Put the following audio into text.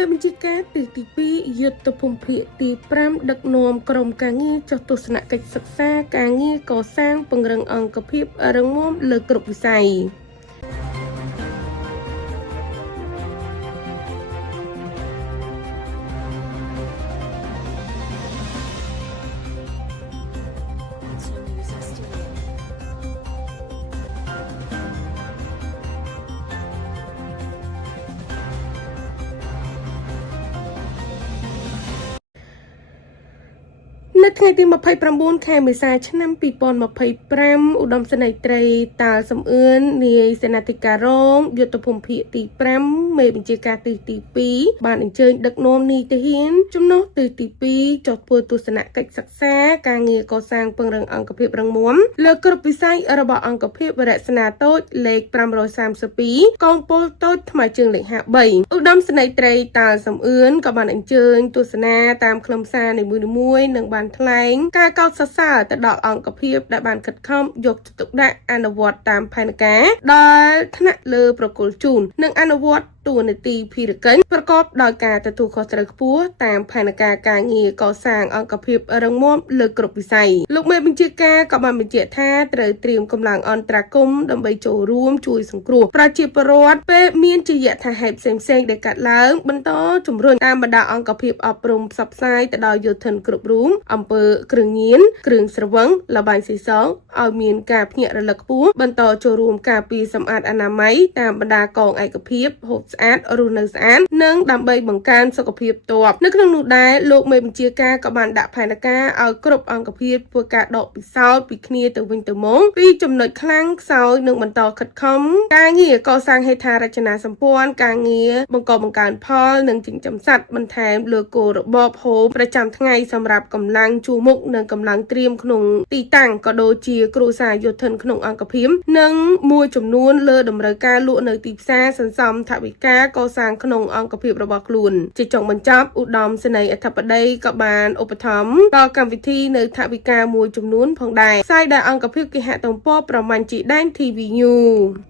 មេបញ្ជាការទី2យុទ្ធភូមិភាគទី5ដឹកនាំក្រុមការងារចុះទស្សនកិច្ចសិក្សាការងារកសាងពង្រឹងអង្គភាពរឹងមាំលើគ្រប់វិស័យនៅថ្ងៃទី29ខែមេសាឆ្នាំ2025ឧត្តមសេនីយ៍ត្រីតាល់សំអឿននាយសេនាធិការរងយុទ្ធភូមិភាគទី5មេបញ្ជាការទី2បានអញ្ជើញដឹកនាំនីតិហ៊ានចំណុះទី2ចុះធ្វើទស្សនកិច្ចសិក្សាការងារកសាងពង្រឹងអង្គភាពរឹងមាំលើគ្រប់វិស័យរបស់អង្គភាពរចនាតូចលេខ532កងពលតូចថ្មើរជើងលេខ53ឧត្តមសេនីយ៍ត្រីតាល់សំអឿនក៏បានអញ្ជើញទស្សនាតាមខ្លឹមសារនីមួយៗនិងបានថ្លែងការកោតសរសើរទៅដល់អង្គភាពដែលបានខិតខំយកចិត្តទុកដាក់អនុវត្តតាមផែនការដែលថ្នាក់លើប្រគល់ជូននិងអនុវត្តតួនាទីភារកិច្ចប្រកបដោយការទទួលខុសត្រូវខ្ពស់តាមផែនការការងារកសាងអង្គភាពរឹងមាំលើគ្រប់វិស័យលោកមេបញ្ជាការក៏បានបញ្ជាក់ថាត្រូវត្រៀមកម្លាំងអន្តរាគមន៍ដើម្បីចូលរួមជួយសង្គ្រោះប្រជាពលរដ្ឋពេលមានជាយថាហេតុផ្សេងៗដែលកាត់ឡើងបន្តជំរុញតាមបណ្ដាអង្គភាពអប់រំផ្សព្វផ្សាយទៅដល់យោធិនគ្រប់រូបអំពើគ្រឿងញៀនគ្រឿងស្រវឹងលបែងស៊ីសងឲ្យមានការភ្ញាក់រលឹកខ្ពស់បន្តចូលរួមការពារសម្អាតអនាម័យតាមបណ្ដាកងឯកភាពហូបស្អាតរស់នៅស្អាតនិងដើម្បីបង្កើនសុខភាពទ័ពនៅក្នុងនោះដែរលោកមេបញ្ជាការក៏បានដាក់ផែនការឲ្យគ្រប់អង្គភាពធ្វើការដកពិសោធន៍ពីគ្នាទៅវិញទៅមកពីចំណុចខ្លាំងខ្សោយនិងបន្តខិតខំការងារកសាងហេដ្ឋារចនាសម្ព័ន្ធការងារបង្កើនផលនិងចិញ្ចឹមសត្វបន្ថែមលើគោលរបបហូបប្រចាំថ្ងៃសម្រាប់កម្លាំងជួរមុខនិងកម្លាំងត្រៀមក្នុងទីតាំងក៏ដូចជាគ្រួសារយោធិនក្នុងអង្គភាពនិងមួយចំនួនលើតម្រូវការលក់នៅទីផ្សារសន្សំថវិកាកសាងក្នុងអង្គភាពរបស់ខ្លួនជាចុងបញ្ចប់ឧត្តមសេនីយ៍អធិបតីក៏បានឧបត្ថម្ភដល់កម្មវិធីនៅថវិកាមួយចំនួនផងដែរផ្សាយដោយអង្គភាពគេហទំព័រប្រមាញ់ជីដែន TV News